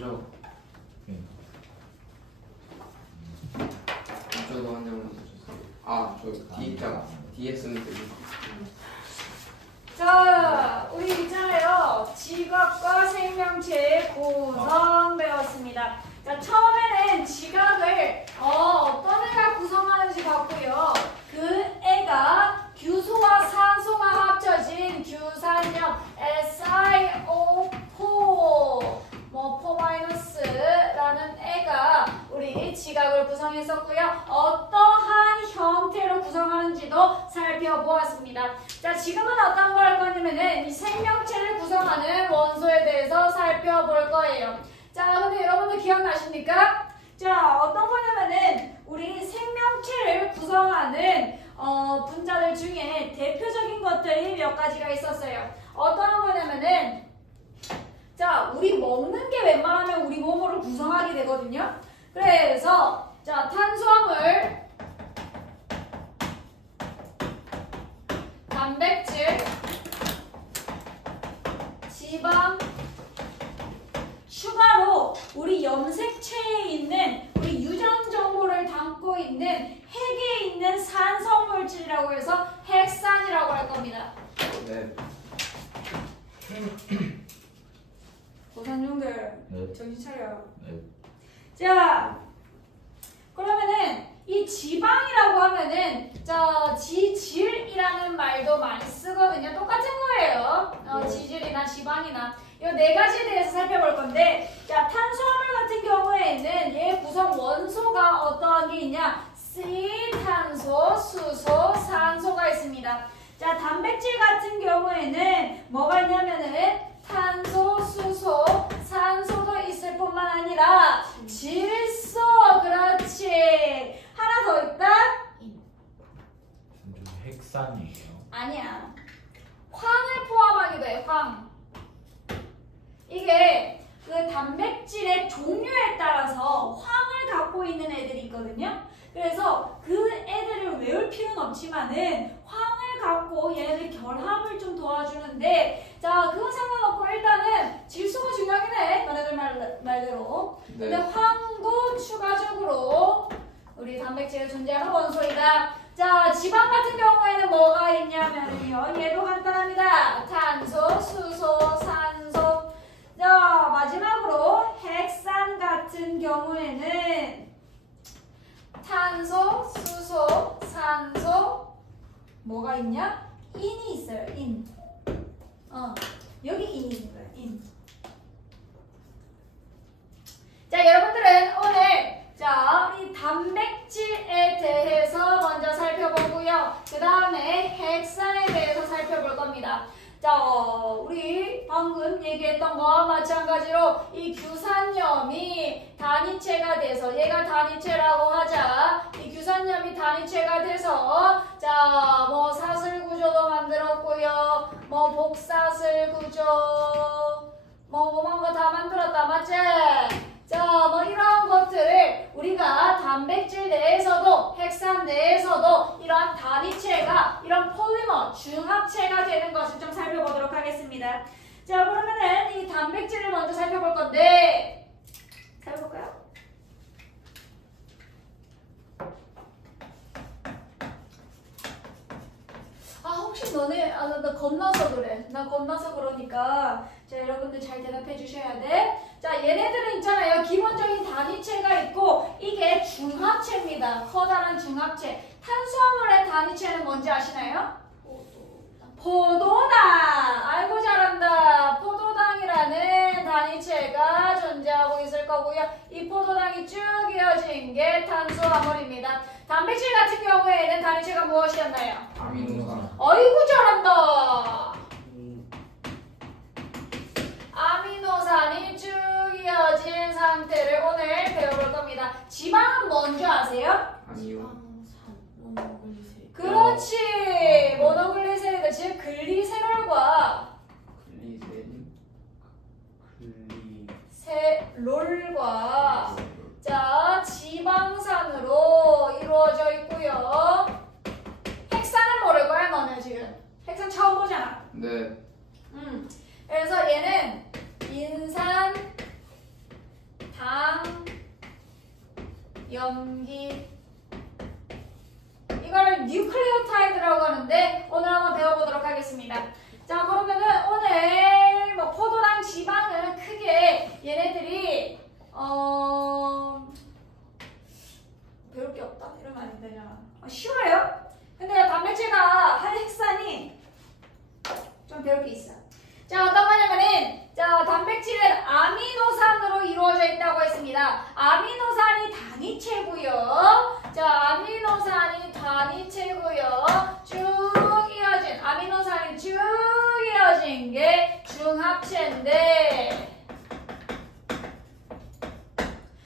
그죠? 저도 한 장만 더 주세요. 아, 저 D자 DX는 되죠. 자, 우리 있잖아요. 지각과 생명체의 구성 배웠습니다. 자, 처음에는 지각을 어떤 애가 구성하는지 봤고요. 그 애가 규소와 산소가 합쳐진 규산염 SiO4 4-라는 애가 우리 지각을 구성했었고요. 어떠한 형태로 구성하는지도 살펴보았습니다. 자, 지금은 어떤 걸 할 거냐면은 이 생명체를 구성하는 원소에 대해서 살펴볼 거예요. 자, 근데 여러분들 기억나십니까? 자, 어떤 거냐면은 우리 생명체를 구성하는 분자들 중에 대표적인 것들이 몇 가지가 있었어요. 어떤 거냐면은 자, 우리 먹는 게 웬만하면 우리 몸을 구성하게 되거든요. 그래서 자, 탄수화물, 단백질, 지방, 슈가로 우리 염색체에 있는 우리 유전 정보를 담고 있는 핵에 있는 산성 물질이라고 해서 핵산이라고 할 겁니다. 네. 고산중들 네. 정신 차려. 네. 자, 그러면은 이 지방이라고 하면은 지질이라는 말도 많이 쓰거든요. 똑같은 거예요. 지질이나 지방이나 이 네 가지에 대해서 살펴볼 건데, 자, 탄수화물 같은 경우에는 얘 구성 원소가 어떠한 게 있냐? C, 탄소, 수소, 산소가 있습니다. 자, 단백질 같은 경우에는 뭐가 있냐면은 탄소, 수소, 산소도 있을 뿐만 아니라 질소, 그렇지. 하나 더 있다? 좀 핵산이에요. 아니야. 황을 포함하기도 해, 황. 이게 그 단백질의 종류에 따라서 황을 갖고 있는 애들이 있거든요. 그래서 그 애들을 외울 필요는 없지만은 황을 갖고 얘네들 결합을 좀 도와주는데, 자, 그건 상관없고 일단은 질소가 중요하긴 해, 너네들 말대로. 네. 근데 황도 추가적으로 우리 단백질에 존재하는 원소이다. 자, 지방 같은 경우에는 뭐가 있냐면요, 얘도 간단합니다. 탄소, 수소, 산소. 자, 마지막으로 핵산 같은 경우에는 탄소, 수소, 산소, 뭐가 있냐? 인이 있어요, 인. 여기 인이 있는 거예요, 인. 자, 여러분들은 오늘 자, 이 단백질에 대해서 먼저 살펴보고요. 그 다음에 핵산에 대해서 살펴볼 겁니다. 자, 우리 방금 얘기했던 거와 마찬가지로 이 규산염이 단위체가 돼서, 얘가 단위체라고 하자, 이 규산염이 단위체가 돼서, 자, 뭐 사슬 구조도 만들었고요, 뭐 복사슬 구조, 뭐 뭐만 거 다 만들었다, 맞지? 자, 뭐 이런 것들을 우리가 단백질 내에서도 핵산 내에서도 이런 단위체가, 이런 폴리머, 중합체가 되는 것을 좀 살펴보도록 하겠습니다. 자, 그러면은 이 단백질을 먼저 살펴볼 건데, 살펴볼까요? 혹시 너네, 나 겁나서 그래. 나 겁나서 그러니까, 자, 여러분들 잘 대답해 주셔야 돼. 자, 얘네들은 있잖아요. 기본적인 단위체가 있고, 이게 중합체입니다. 커다란 중합체. 탄수화물의 단위체는 뭔지 아시나요? 포도당. 아이고, 잘한다. 포도당이라는 단위체가 존재하고 있을 거고요. 이 포도당이 쭉 이어진 게 탄수화물입니다. 단백질 같은 경우에는 단위체가 무엇이었나요? 아미노산. 아이고, 잘한다. 아미노산이 쭉 이어진 상태를 오늘 배워볼 겁니다. 지방은 뭔지 아세요? 아니요. 그렇지. 모노글리세리드, 즉 글리세롤과 롤과 자, 지방산으로 이루어져 있고요. 핵산은 모를 거야, 너는 지금. 핵산 처음 보잖아. 네. 그래서 얘는 인산, 염기. 이거를 뉴클리오타이드라고 하는데 오늘 한번 배워보도록 하겠습니다. 자, 그러면은 오늘 뭐 포도당 지방은 크게 얘네들이 배울 게 없다 이러면 안 되잖아. 쉬워요. 근데 단백질과 한 핵산이 좀 배울 게 있어. 자, 어떤 거냐면은 자, 단백질은 아미노산으로 이루어져 있다고 했습니다. 아미노산이 단위체고요. 자, 아미노산이 단위체고요. 쭉 이어진 아미노산이 쭉 이어진 게 중합체인데.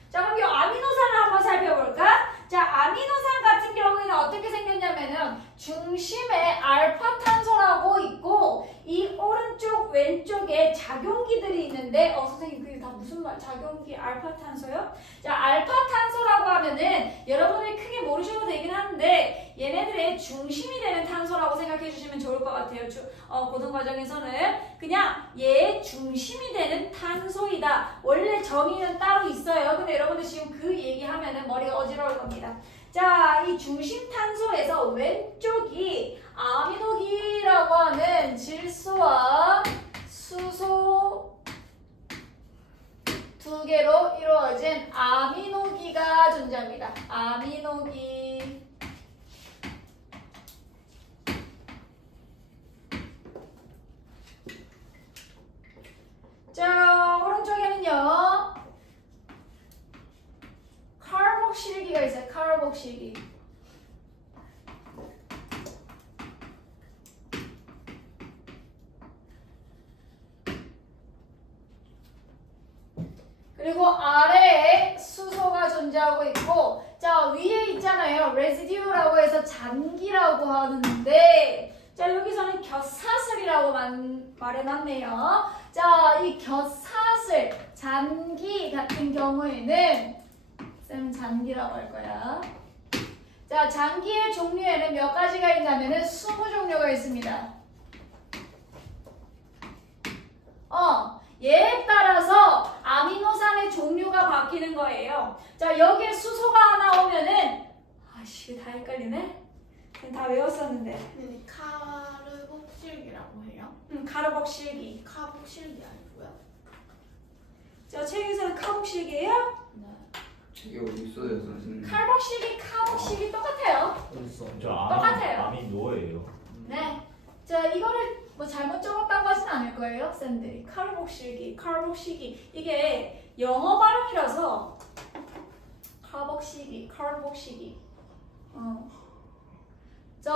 자, 그럼 이 아미노산을 한번 살펴볼까? 자, 아미노산 같은 경우에는 어떻게 생겼냐면은 중심에 알파탄소라고 있고 이 오른쪽 왼쪽에 작용기들이 있는데 선생님 그게 다 무슨 말? 작용기 알파탄소요? 자, 알파탄소라고 하면은 여러분들이 크게 모르셔도 되긴 하는데 얘네들의 중심이 되는 탄소라고 생각해 주시면 좋을 것 같아요. 고등과정에서는 그냥 얘의 중심이 되는 탄소이다. 원래 정의는 따로 있어요. 근데 여러분들 지금 그 얘기하면은 머리가 어지러울 겁니다. 자, 이 중심 탄소에서 왼쪽이 아미노기라고 하는 질소와 수소 두 개로 이루어진 아미노기가 존재합니다. 아미노기. 자, 오른쪽에는요 카르복실기가 있어요. 카르복실기. 그리고 아래에 수소가 존재하고 있고, 자, 위에 있잖아요. 레지듀라고 해서 잔기라고 하는데, 자, 여기서는 곁사슬이라고 말해놨네요. 자, 이 곁사슬, 잔기 같은 경우에는 쌤 잔기라고 할 거야. 자, 잔기의 종류에는 몇 가지가 있냐면은 20종류가 있습니다. 얘에 따라서 아미노산의 종류가 바뀌는 거예요. 자, 여기에 수소가 하나 오면은 이게 다 헷갈리네? 다 외웠었는데. 근데 카르복실기라고 해요? 카르복실기. 카복실기 아니고요? 자, 책에서는 카복실기예요? 네. 책이 어디 있어요, 선생님? 카복실기, 카복실기 똑같아요. 똑같아요. 아미노예요. 네. 자, 이거를 뭐 잘못 적었다고 하진 않을 거예요, 쌤들이. 카르복실기, 카르복실기. 이게 영어 발음이라서 카복실기, 카르복실기. 자,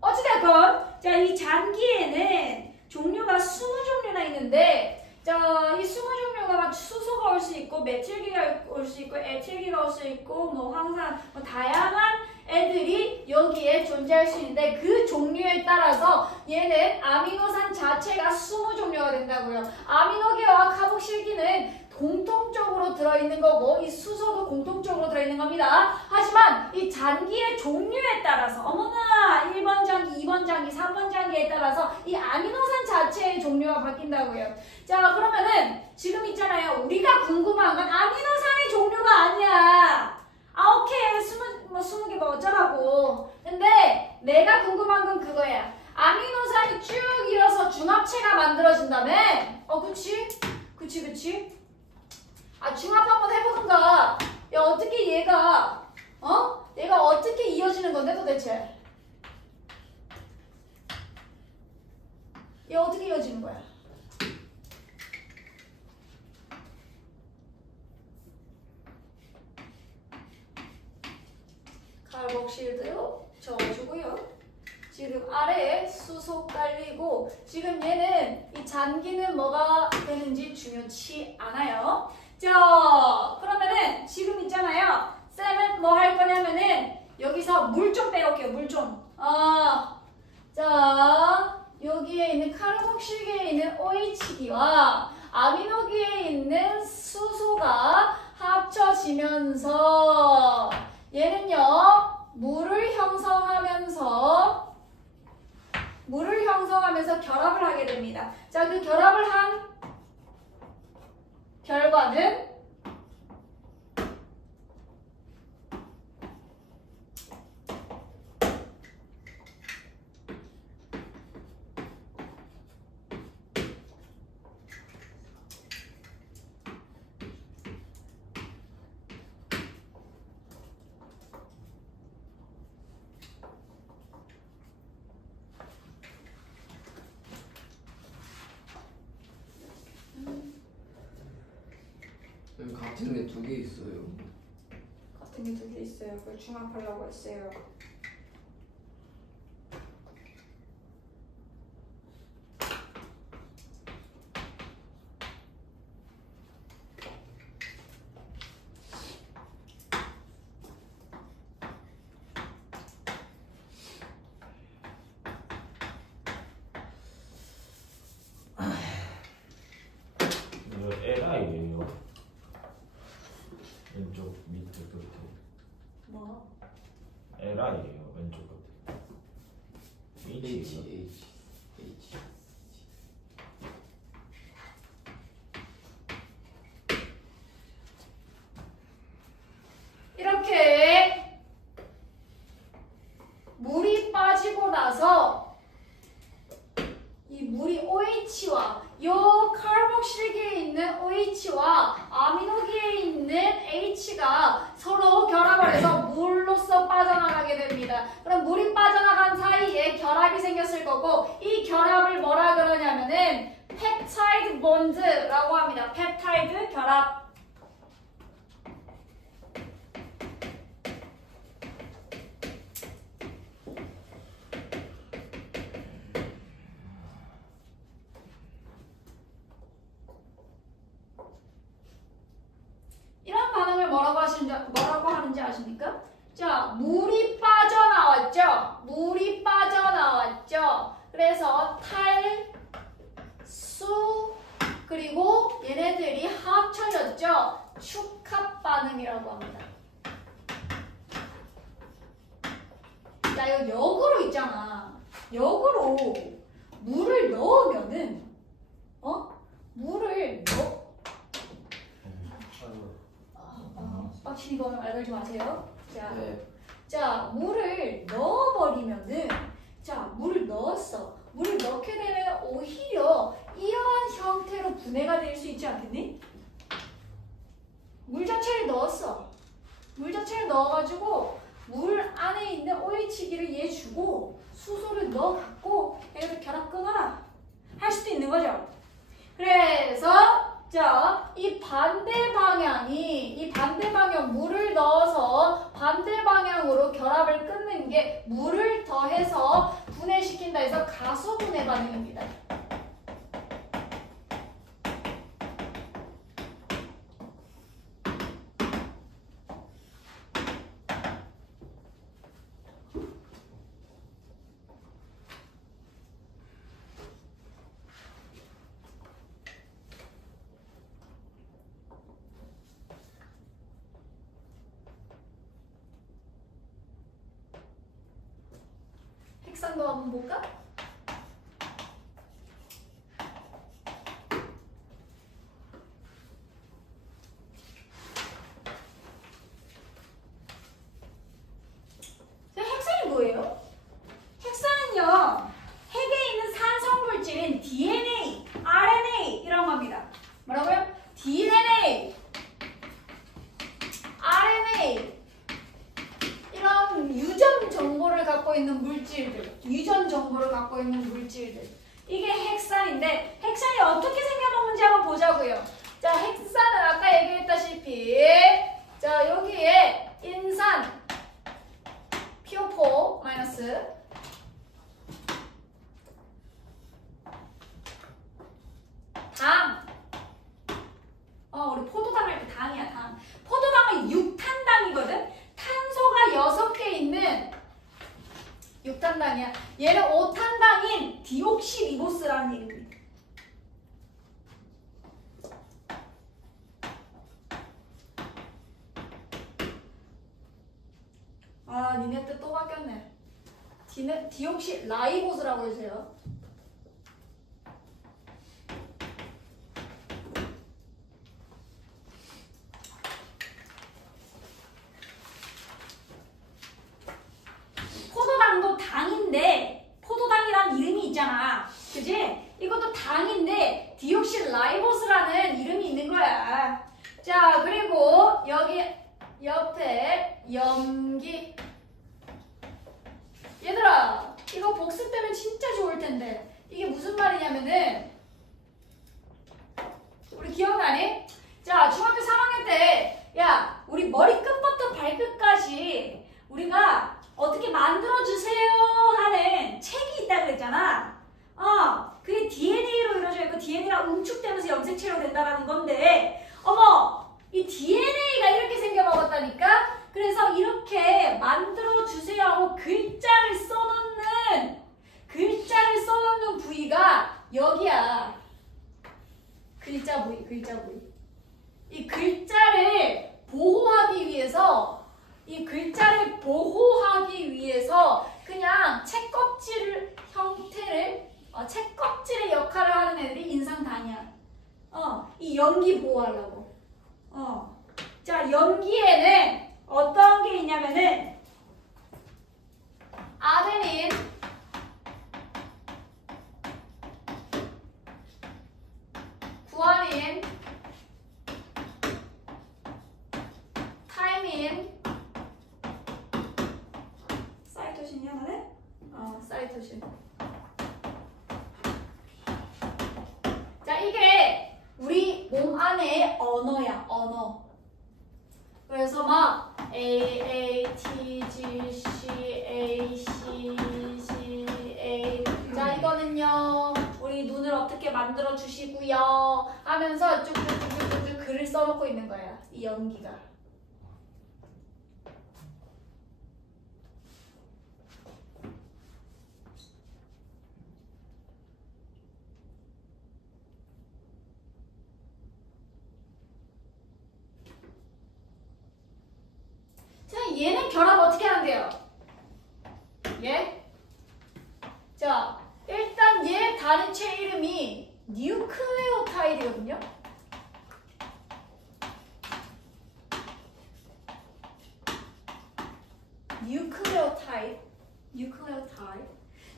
어찌됐건, 자, 이 잔기에는 종류가 20종류나 있는데, 자, 이 20종류가 막 수소가 올 수 있고, 메틸기가 올 수 있고, 에틸기가 올 수 있고, 뭐 항상 뭐 다양한 애들이 여기에 존재할 수 있는데 그 종류에 따라서 얘는 아미노산 자체가 20종류가 된다고요. 아미노기와 카복실기는 공통적으로 들어있는 거고 이 수소도 공통적으로 들어있는 겁니다. 하지만 이 잔기의 종류에 따라서 어머나 1번 잔기, 2번 잔기, 3번 잔기에 따라서 이 아미노산 자체의 종류가 바뀐다고요. 자, 그러면은 지금 있잖아요. 우리가 궁금한 건 아미노산의 종류가 아니야. 오케이. 20개가 어쩌라고. 근데 내가 궁금한 건 그거야. 아미노산이 쭉 이어서 중합체가 만들어진다며? 그치? 그치? 중합 한번 해보는가? 야, 어떻게 얘가 어떻게 이어지는 건데 도대체? 얘 어떻게 이어지는 거야? 카르복실드요 저어주고요. 지금 아래에 수소 깔리고 지금 얘는 이 잔기는 뭐가 되는지 중요치 않아요. 자, 그러면은 지금 있잖아요. 쌤은 뭐 할 거냐면은 여기서 물 좀 빼올게요. 물 좀. 자, 여기에 있는 카르복실기에 있는 OH기와 아미노기에 있는 수소가 합쳐지면서 얘는요 물을 형성하면서 결합을 하게 됩니다. 자, 그 결합을 한 결과는 여기 같은 게 두 개 있어요. 같은 게 두 개 있어요. 그걸 중합하려고 했어요. 이거 LI예요. 왼쪽 밑에 끝에. 뭐? LI예요. 왼쪽 끝에. H예요. H. 이렇게 물이 빠지고 나서 이 물이 OH와 요 카르복실기에 있는 OH와 아미노기에 있는 H가 서로 결합을 해서 물로서 빠져나가게 됩니다. 그럼 물이 빠져나간 사이에 결합이 생겼을 거고 이 결합을 뭐라 그러냐면은 펩타이드 본드라고 합니다. 펩타이드 결합. 이런 반응을 뭐라고 하는지 아십니까? 자, 물이 빠져나왔죠? 물이 빠져나왔죠? 그래서 탈, 수, 그리고 얘네들이 합쳐졌죠? 축합 반응이라고 합니다. 자, 이거 역으로 있잖아. 역으로 물을 넣으면은, 물을 빡치니 거는 말 걸지 마세요. 자, 네. 자, 물을 넣어버리면은, 자, 물을 넣었어. 물을 넣게 되면 오히려 이러한 형태로 분해가 될 수 있지 않겠니? 물 자체를 넣었어. 물 자체를 넣어가지고 물 안에 있는 OH기를 얘 주고 수소를 넣어갖고 얘를 결합 끊어라 할 수도 있는 거죠. 그래서 자, 이 반대 방향 물을 넣어서 반대 방향으로 결합을 끊는 게 물을 더해서 분해시킨다 해서 가소분해 반응입니다. 핵산도 한번 볼까? 핵산이 뭐예요? 핵산은요, 핵에 있는 산성 물질인 DNA, RNA 이런 겁니다. 뭐라고요? DNA, RNA 이런 유전 정보를 갖고 있는 물질들, 이게 핵산인데 핵산이 어떻게 생겨먹는지 한번 보자고요. 자, 핵산은 아까 얘기했다시피 자, 여기에 인산 PO4 마이너스 당. 우리 포도당 할 때 당이야, 당. 포도당은 6탄당이거든. 탄소가 6개 있는 6탄당이야. 얘는 5탄당인 디옥시리보스라는 얘기입니다. 니네 때 또 바뀌었네. 디옥시 라이보스라고 해주세요. 포도당도 당인데 포도당이라는 이름이 있잖아. 그지? 이것도 당인데 디옥시라이보스라는 이름이 있는 거야. 자, 그리고 여기 옆에 염기. 얘들아, 이거 복습되면 진짜 좋을 텐데 이게 무슨 말이냐면은 우리 기억나니? 자, 중학교 3학년 때 우리가 어떻게 만들어주세요 하는 책이 있다고 그랬잖아. 그게 DNA로 이루어져 있고 DNA가 응축되면서 염색체로 된다라는 건데 어머 이 DNA가 이렇게 생겨먹었다니까. 그래서 이렇게 만들어주세요 하고 글자를 써놓는 부위가 여기야. 글자 부위. 이 글자를 보호하기 위해서 그냥 책껍질 형태를 책껍질의 역할을 하는 애들이 인상단이야. 이 연기 보호하려고. 자, 연기에는 어떤 게 있냐면은 아데닌, 구아닌, 타이민, 사이토신이 하나네? 사이토신. 자, 이게 우리 몸 안의 언어야, 언어. 그래서 막 A, A, T, G, C, A, C, C, A. 자, 이거는요, 우리 눈을 어떻게 만들어 주시고요 하면서 쭉쭉쭉쭉쭉 글을 써놓고 있는 거야, 이 연기가. 얘는 결합 어떻게 하는데요? 얘? 자, 일단 얘 단위체 이름이 뉴클레오타이드거든요?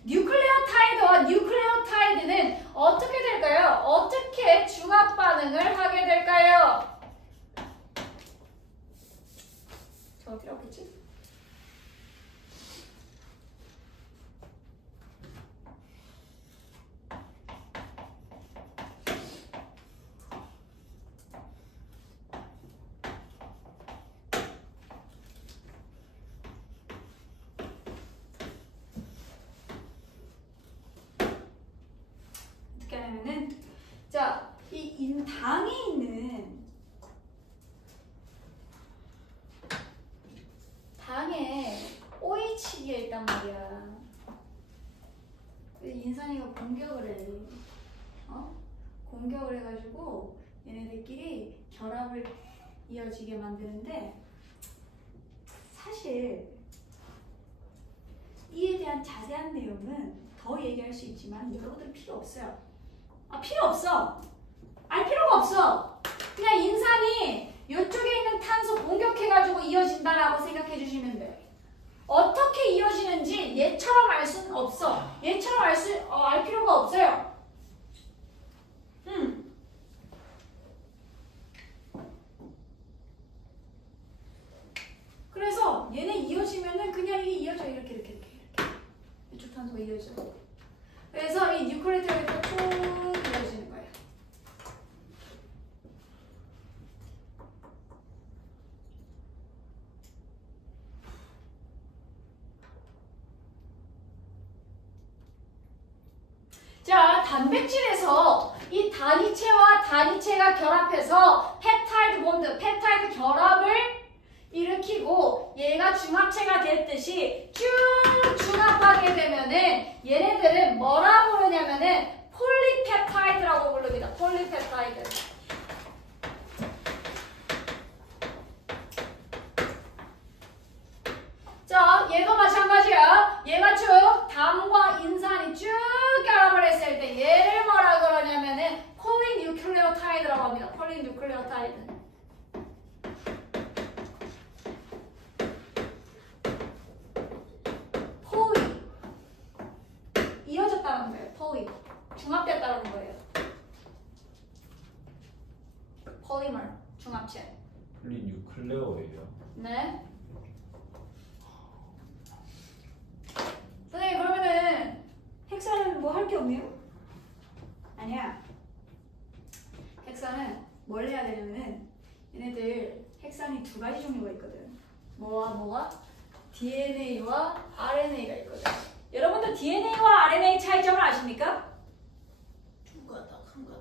뉴클레오타이드와 뉴클레오타이드는 어떻게 될까요? 어떻게 중합 반응을 하게 될까요? 저 어디 없겠지? 어떻게 하냐면은 자, 이 당에 있는 당에 OH가 있단 말이야. 인산이가 공격을 해. 공격을 해가지고 얘네들끼리 결합을 이어지게 만드는데 사실 이에 대한 자세한 내용은 더 얘기할 수 있지만 여러분들 필요 없어요. 필요 없어. 알 필요가 없어. 그냥 인산이 이쪽에 있는 탄소 공격해가지고 이어진다라고 생각해 주시면 돼. 어떻게 이어지는지 얘처럼 알 수는 없어. 얘처럼 알 필요가 없어요. 그래서 얘네 이어지면은 그냥 이게 이어져 이렇게 이쪽 탄소가 이어져. 그래서 이 뉴클레오타이드가 쭉 이어지는 거예요. 자, 단백질에서 이 단위체와 단위체가 결합해서 펩타이드 본드, 펩타이드 결합을 일으키고 얘가 중합체가 됐듯이 쭉 중합하게 되면은 얘네들은 뭐라 부르냐면은 폴리펩타이드라고 부릅니다. 폴리펩타이드. 자, 얘도 마찬가지야. 얘가 쭉 담과 인산이 쭉 결합을 했을 때 얘를 뭐라 그러냐면은 폴리뉴클레오타이드라고 합니다. 폴리뉴클레오타이드. 폴리. 이어졌다는 거예요. 폴리. 중합됐다는 거예요. 폴리머. 중합체. 폴리뉴클레오예요. 네. 선생님 그러면은 핵산은 뭐 할 게 없네요? 아니야. 핵산은 뭘 해야 되냐면은 얘네들 핵산이 두 가지 종류가 있거든. 뭐와 뭐와? DNA와 RNA가 있거든요. 여러분들 DNA와 RNA 차이점을 아십니까? 두가 딱 한 가.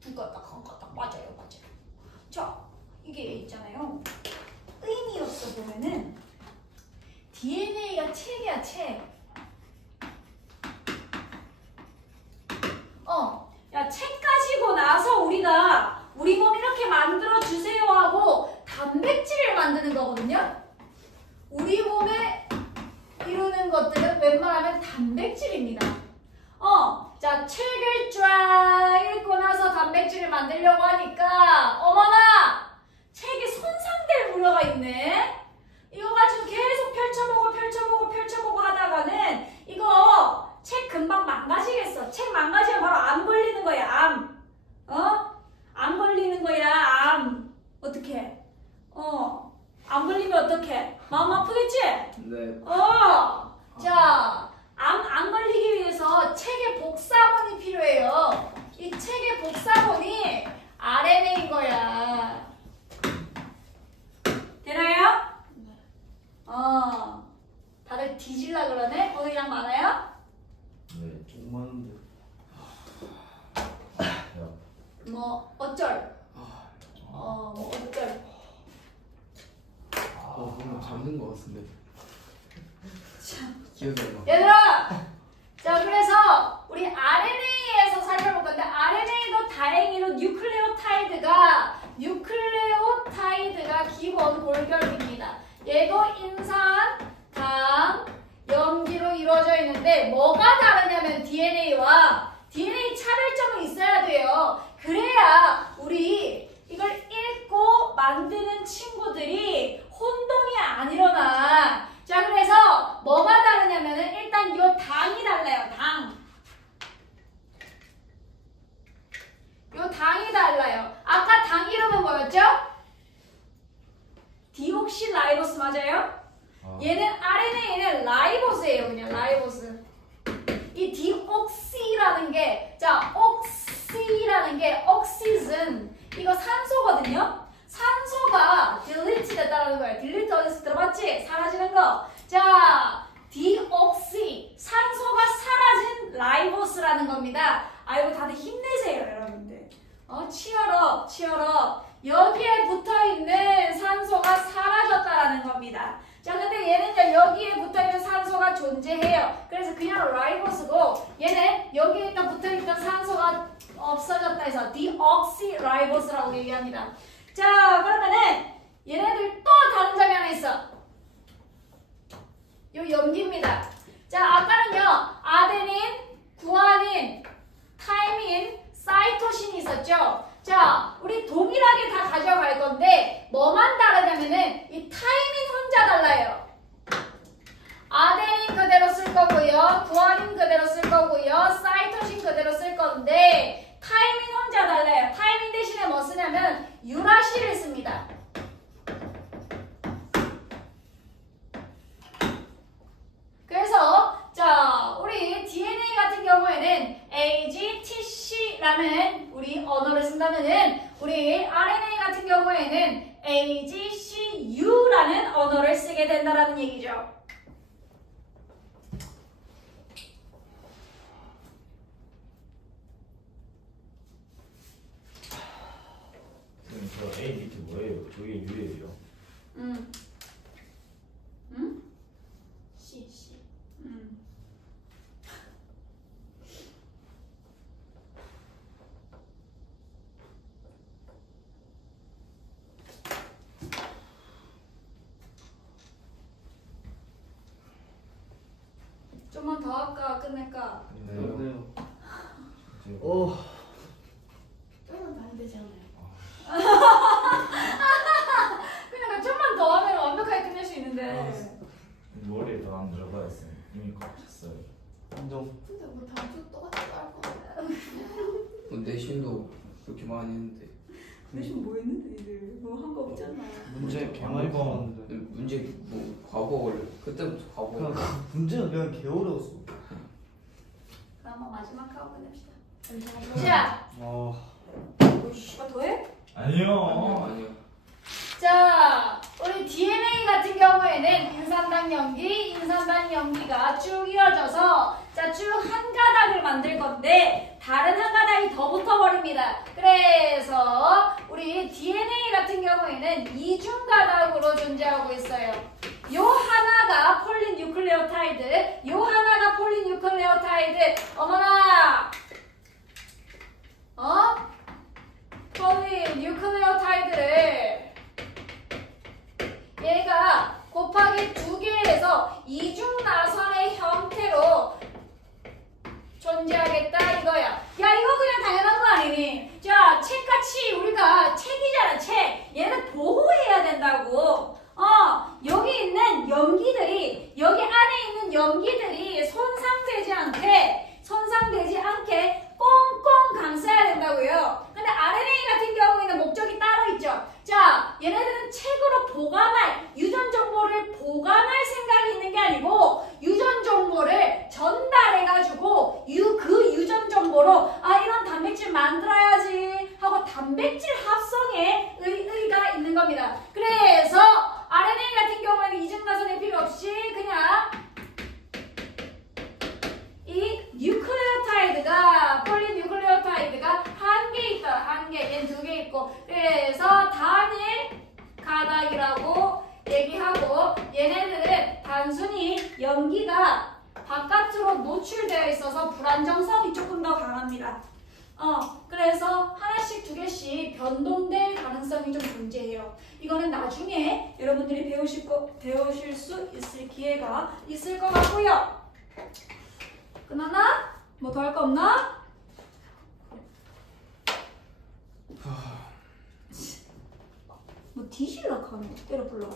두가 딱 한 가 딱 맞아요. 자, 이게 있잖아요. 의미로서 보면은 DNA가 책이야, 책. 야, 책 가지고 나서 우리가 우리 몸 이렇게 만들어 주세요 하고 단백질을 만드는 거거든요. 우리 몸에 이루는 것들은 웬만하면 단백질입니다. 자, 책을 쫙 읽고 나서 단백질을 만들려고 하니까 어머나! 책에 손상될 우려가 있네. 이거 가지고 계속 펼쳐보고 하다가는 이거 책 금방 망가지겠어. 책 망가지면 바로 암 걸리는 거야, 암. 암 걸리는 거야, 암. 어떡해? 암 걸리면 어떡해? 마음 아프겠지? 네. 자, 안 걸리기 위해서 책의 복사본이 필요해요. 이 책의 복사본이 RNA인 거야. 되나요? 네. 다들 뒤질라 그러네? 오늘 양 많아요? 네. 좀 많은데. 야. 뭐 어쩔? 뭐 어쩔? 뭔가 잡는 것 같은데. 참. 기억이 안 나. 얘들아! 자, 그래서 우리 RNA에서 살펴볼 건데 RNA도 다행히도 뉴클레오타이드가 기본 골결입니다. 얘도 인산, 당, 염기로 이루어져 있는데 뭐가 다르냐면 DNA와 DNA 차별점이 있어야 돼요. 그래야 우리 이걸 읽고 만드는 친구들이 혼동이 안 일어나. 자, 그래서 뭐가 다르냐면은 일단 요 당이 달라요. 요 당이 달라요. 아까 당 이름은 뭐였죠? 디옥시라이보스 맞아요? 얘는 RNA는 라이보스예요. 그냥 라이보스. 이 디옥시라는 게, 자, 옥시라는 게 옥시즌. 이거 산소거든요. 산소가 딜리트 됐다는 거예요. 딜리트 어디서 들어봤지? 사라지는 거. 자, 디옥시. 산소가 사라진 라이보스라는 겁니다. 아이고, 다들 힘내세요, 여러분들. 치열업. 여기에 붙어있는 산소가 사라졌다라는 겁니다. 자, 근데 얘는요, 여기에 붙어있는 산소가 존재해요. 그래서 그냥 라이보스고, 얘는 여기에 있다 붙어있던 산소가 없어졌다 해서 디옥시라이보스라고 얘기합니다. 자, 그러면은 얘네들 또 다른 점이 하나 있어. 요 염기입니다. 자, 아까는요, 아데닌, 구아닌, 타이민, 사이토신이 있었죠. 자, 우리 동일하게 다 가져갈 건데 뭐만 다르냐면은 이 타이민 혼자 달라요. 아데닌 그대로 쓸 거고요. 구아닌 그대로 쓸 거고요. 사이토신 그대로 쓸 건데 타이민 혼자 달라요. 타이민 대신에 뭐 쓰냐면 유라시를 씁니다. 그래서 자, 우리 DNA 같은 경우에는 AGTC라는 우리 언어를 쓴다면은 우리 RNA 같은 경우에는 AGCU라는 언어를 쓰게 된다라는 얘기죠. 선생님 저 A 밑에 뭐예요? 저게 U예요. 응? C. 좀만 더 할까? 끝낼까? 네. 네요. 이제 조금 많이 되지 않아요? 그러니까 좀만 더 하면 완벽하게 끝낼 수 있는데. 머리에 더 안 들어가 있어요. 이미 꽉 찼어요. 인정. 근데 뭐 다음 주 똑같이 할 거야. 내신도 그렇게 많이 했는데 대신 뭐 했는데 이들 뭐 한 거 없잖아. 문제 개 많이 봐왔는데. 문제 뭐 과거를 그때부터 과거 그냥 문제가 그냥 개 어려웠어. 그럼 마지막 하고 끝냅시다. 잠시만요. 자, 아. 씨발 더 해? 아니요. 아니요. 자, 우리 DNA 같은 경우에는 인산당 연기가 쭉 이어져서 자, 쭉 한 가닥을 만들 건데 다른 한 가닥이 더 붙어버립니다. 그래서 우리 DNA 같은 경우에는 이중 가닥으로 존재하고 있어요. 요 하나가 폴리뉴클레오타이드, 요 하나가 폴리뉴클레오타이드. 어머나! 폴리뉴클레오타이드를 얘가 곱하기 2개에서 이중 나선의 형태로 존재하겠다 이거야. 야, 이거 그냥 당연한 거 아니니? 자, 책같이 우리가 책이잖아, 책. 얘는 보호해야 된다고. 여기 있는 염기들이, 여기 안에 있는 염기들이 손상되지 않게 꽁꽁 감싸야 된다고요. 근데 RNA 같은 경우에는 목적이 따로 있죠. 자, 얘네들은 책으로 보관할, 유전 정보를 보관할 생각이 있는 게 아니고 유전 정보를 전달해가지고 그 유전 정보로 이런 단백질 만들어야지 하고 단백질 합성에 의의가 있는 겁니다. 그래서 RNA 같은 경우에는 이중나선이 필요 없이 그냥 이 뉴클레오타이드가 폴리뉴클레오타이드가 한 개 있다. 한 개. 얘는 2개 있고. 그래서 단일 가닥이라고 얘기하고 얘네들은 단순히 염기가 바깥으로 노출되어 있어서 불안정성이 조금 더 강합니다. 그래서 하나씩 2개씩 변동될 가능성이 좀 존재해요. 이거는 나중에 여러분들이 배우실 수 있을 기회가 있을 것 같고요. 끝났나? 뭐 더 할 거 없나? 뭐 뒤질라 카네. 때려 불러.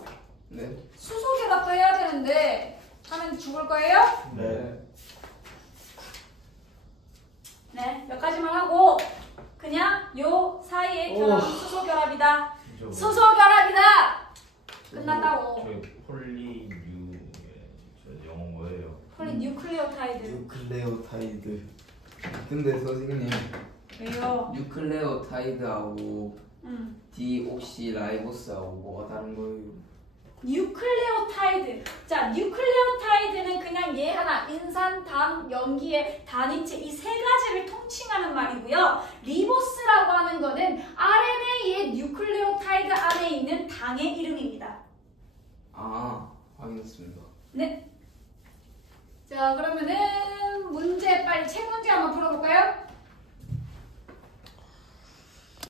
네. 수소 결합도 해야 되는데 하면 죽을 거예요? 네. 네, 몇 가지만 하고 그냥 요 사이에 결합은 수소 결합이다. 수소 결합이다. 끝났다고. 저희 폴리뉴 저 영어 뭐예요? 폴리뉴클레오타이드. 뉴클레오타이드. 근데 선생님 왜요? 뉴클레오타이드하고 디옥시라이보스하고 뭐가 다른 거예요? 뉴클레오타이드. 자, 뉴클레오타이드는 그냥 얘 하나, 인산, 당, 염기의 단위체 이 3가지를 통칭하는 말이고요. 리보스라고 하는 거는 RNA의 뉴클레오타이드 안에 있는 당의 이름입니다. 확인했습니다. 네. 자, 그러면은 문제 빨리 책 문제 한번 풀어볼까요?